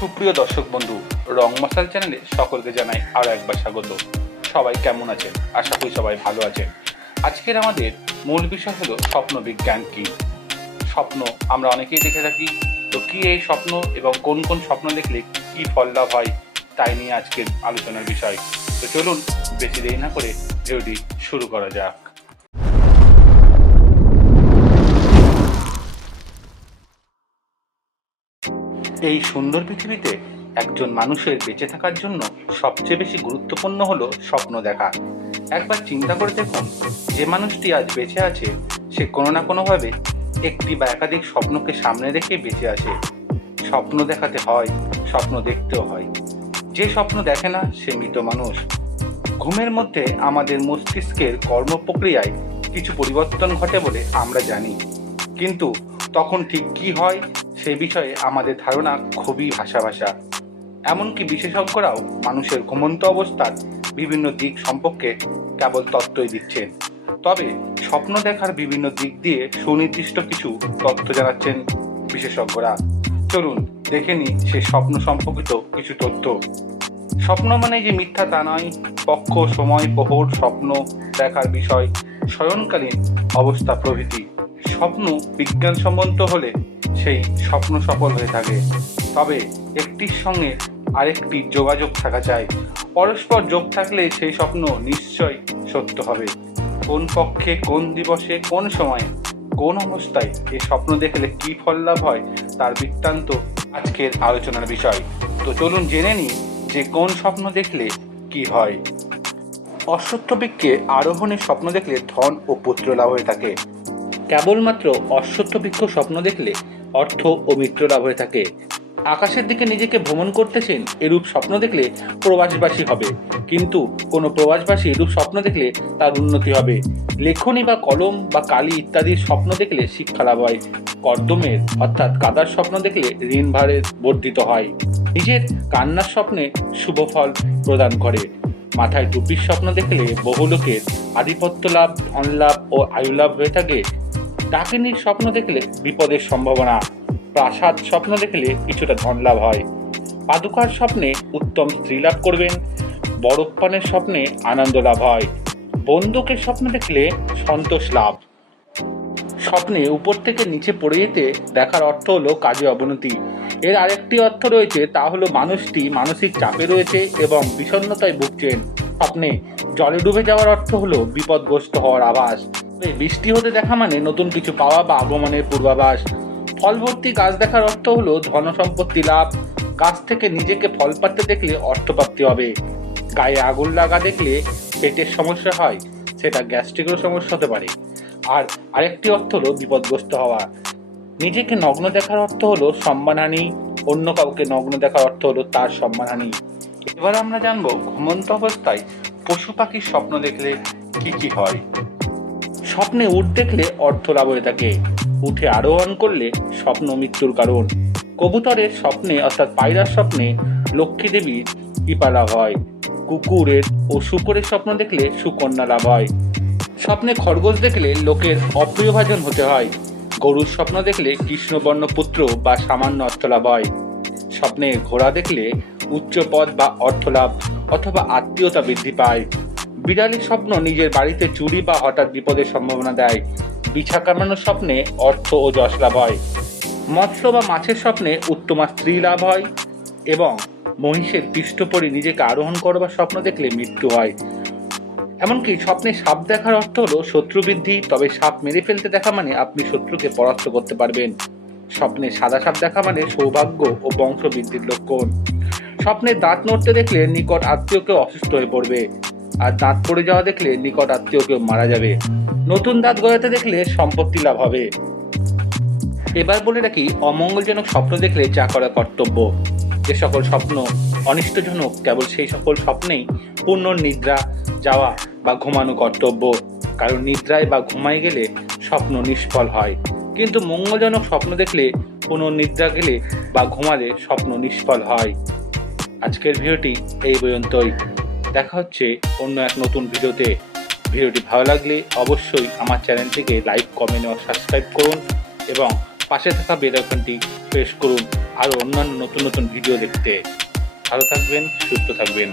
সুপ্রিয় দর্শক বন্ধু, রং মশাল চ্যানেলে সকলকে জানাই আরও একবার স্বাগত। সবাই কেমন আছেন? আশা করি সবাই ভালো আছেন। আজকের আমাদের মূল বিষয় হলো স্বপ্ন বিজ্ঞান কি? স্বপ্ন আমরা অনেকেই দেখে থাকি। তো কি এই স্বপ্ন এবং কোন কোন স্বপ্ন দেখলে কি ফল লাভ হয় তাই নিয়ে আজকের আলোচনার বিষয়। তো চলুন, বেশি দেরি না করে ভিডিওটি শুরু করা যাক। এই সুন্দর পৃথিবীতে একজন মানুষের বেঁচে থাকার জন্য সবচেয়ে বেশি গুরুত্বপূর্ণ হলো স্বপ্ন দেখা। একবার চিন্তা করে দেখুন, যে মানুষটি আজ বেঁচে আছে, সে কোনো না কোনোভাবে একটি বা একাধিক স্বপ্নকে সামনে রেখে বেঁচে আছে। স্বপ্ন দেখাতে হয়, স্বপ্ন দেখতেও হয়। যে স্বপ্ন দেখে না, সে মৃত মানুষ। ঘুমের মধ্যে আমাদের মস্তিষ্কের কর্মপ্রক্রিয়ায় কিছু পরিবর্তন ঘটে বলে আমরা জানি। কিন্তু তখন ঠিক কি হয় সে বিষয়ে আমাদের ধারণা খুবই ভাষা ভাষা এমনকি বিশেষজ্ঞরাও মানুষের ঘুমন্ত অবস্থার বিভিন্ন দিক সম্পর্কে কেবল তত্ত্বই দিচ্ছেন। তবে স্বপ্ন দেখার বিভিন্ন দিক দিয়ে সুনির্দিষ্ট কিছু তথ্য জানাচ্ছেন বিশেষজ্ঞরা। চলুন দেখে নিই সে স্বপ্ন সম্পর্কিত কিছু তথ্য। স্বপ্ন মানে যে মিথ্যা তা নয়। পক্ষ, সময়, প্রহর, স্বপ্ন দেখার বিষয় শয়নকালীন অবস্থা প্রভৃতি। স্বপ্ন বিজ্ঞানসম্মত হলে সেই স্বপ্ন সফল হয়ে থাকে। তবে একটির সঙ্গে আরেকটি যোগাযোগ থাকা চাই। পরস্পর যোগ থাকলে সেই স্বপ্ন নিশ্চয় সত্য হবে। কোন পক্ষে কোন দিবসে কোন সময়ে কোন অবস্থায় এই স্বপ্ন দেখলে কি ফল লাভ হয়, তার বৃত্তান্ত আজকের আলোচনার বিষয়। তো চলুন জেনে নিই যে কোন স্বপ্ন দেখলে কি হয়। অশ্বত্থ বৃক্ষে আরোহণের স্বপ্ন দেখলে ধন ও পুত্র লাভ হয়ে থাকে। কেবলমাত্র অশ্বত্থ বৃক্ষ স্বপ্ন দেখলে অর্থ ও মিত্র লাভ হয়ে থাকে। আকাশের দিকে নিজেকে ভ্রমণ করতেছেন এরূপ স্বপ্ন দেখলে প্রবাসবাসী হবে। কিন্তু কোনো প্রবাসবাসী এরূপ স্বপ্ন দেখলে তার উন্নতি হবে। লেখনী বা কলম বা কালি ইত্যাদির স্বপ্ন দেখলে শিক্ষা লাভ হয়। কর্দমের, অর্থাৎ কাদার স্বপ্ন দেখলে ঋণ ভারে বর্ধিত হয়। নিজের কান্নার স্বপ্নে শুভ ফল প্রদান করে। মাথায় টুপির স্বপ্ন দেখলে বহু লোকের আধিপত্য লাভ ধন লাভ ও আয়ু লাভ হয়ে থাকে। ডাকিনীর স্বপ্ন দেখলে বিপদের সম্ভাবনা। প্রাসাদ স্বপ্ন দেখলে কিছুটা ধন লাভ হয়। পাদুকার স্বপ্নে উত্তম স্ত্রী লাভ করবেন, বরফপানের স্বপ্নে আনন্দ লাভ হয়। বন্দুকের স্বপ্ন দেখলে সন্তোষ লাভ। স্বপ্নে উপর থেকে নিচে পড়ে যেতে দেখার অর্থ হলো কাজে অবনতি। এর আরেকটি অর্থ রয়েছে, তা হলো মানুষটি মানসিক চাপে রয়েছে এবং বিষণ্ণতায় ভুগছেন। স্বপ্নে জলে ডুবে যাওয়ার অর্থ হলো বিপদগ্রস্ত হওয়ার আভাস। বৃষ্টি হতে দেখা মানে নতুন কিছু পাওয়া বা আগমনের পূর্বাভাস। ফল ভর্তি গাছ দেখার অর্থ হলো ধন সম্পত্তি লাভ। গাছ থেকে নিজেকে ফল পাড়তে দেখলে অর্থপ্রাপ্তি হবে। গায়ে আগুন লাগা দেখলে পেটের সমস্যা হয়, সেটা গ্যাস্ট্রিকেরও সমস্যা হতে পারে। আর আরেকটি অর্থ হলো বিপদগ্রস্ত হওয়া। নিজেকে নগ্ন দেখার অর্থ হলো সম্মানহানি, অন্য কাউকে নগ্ন দেখার অর্থ হলো তার সম্মানহানি। এবার আমরা জানব ঘুমন্ত অবস্থায় পশু পাখির স্বপ্ন দেখলে কি কি হয়। স্বপ্নে উঠ দেখলে অর্থ লাভ হয়ে থাকে। উঠে আরোহণ করলে স্বপ্ন মৃত্যুর কারণ। কবুতরের স্বপ্নে, অর্থাৎ পায়রার স্বপ্নে লক্ষ্মী দেবীর কৃপা লাভ হয়। কুকুরের ও শুকরের স্বপ্ন দেখলে সুকন্যা লাভ হয়। স্বপ্নে খরগোশ দেখলে লোকের অপ্রিয়ভাজন হতে হয়। গরুর স্বপ্ন দেখলে কৃষ্ণবর্ণ পুত্র বা সামান্য অর্থলাভ হয়। স্বপ্নে ঘোড়া দেখলে উচ্চ পদ বা অর্থলাভ অথবা আত্মীয়তা বৃদ্ধি পায়। বিড়ালের স্বপ্ন নিজের বাড়িতে চুরি বা হঠাৎ বিপদের সম্ভাবনা দেয়। বিছা কামানোর স্বপ্নে অর্থ ও যশ লাভ হয়। মৎস্য বা মাছের স্বপ্নে উত্তমা স্ত্রী লাভ হয় এবং মহিষের পৃষ্ঠপরি নিজেকে আরোহণ করবার স্বপ্ন দেখলে মৃত্যু হয়। এমনকি স্বপ্নে সাপ দেখার অর্থ হলো শত্রু বৃদ্ধি, তবে সাপ মেরে ফেলতে দেখা মানে আপনি শত্রুকে পরাস্ত করতে পারবেন। স্বপ্নে সাদা সাপ দেখা মানে সৌভাগ্য ও বংশ বৃদ্ধির লক্ষণ। স্বপ্নে দাঁত নড়তে দেখলে নিকট আত্মীয় কেউ অসুস্থ হয়ে পড়বে। আর দাঁত পড়ে যাওয়া দেখলে নিকট আত্মীয় কেউ মারা যাবে। নতুন দাঁত গজাতে দেখলে সম্পত্তি লাভ হবে। এবার বলে রাখি, অমঙ্গলজনক স্বপ্ন দেখলে যা করা কর্তব্য। যে সকল স্বপ্ন অনিষ্টজনক, কেবল সেই সকল স্বপ্নেই পূর্ণ নিদ্রা, যাওয়া বা ঘুমানো কর্তব্য। কারণ নিদ্রায় বা ঘুমায় গেলে স্বপ্ন নিষ্ফল হয়। কিন্তু মঙ্গলজনক স্বপ্ন দেখলে, পুনর্নিদ্রা গেলে বা ঘুমালে স্বপ্ন নিষ্ফল হয়। আজকের ভিডিওটি এই পর্যন্তই। দেখা হচ্ছে অন্য এক নতুন ভিডিওতে। ভিডিওটি ভালো লাগলে অবশ্যই আমার চ্যানেলটিকে লাইক, কমেন্ট ও সাবস্ক্রাইব করুন এবং পাশে থাকা বেল আইকনটি প্রেস করুন আরও অন্যান্য নতুন নতুন ভিডিও দেখতে। ভালো থাকবেন, সুস্থ থাকবেন।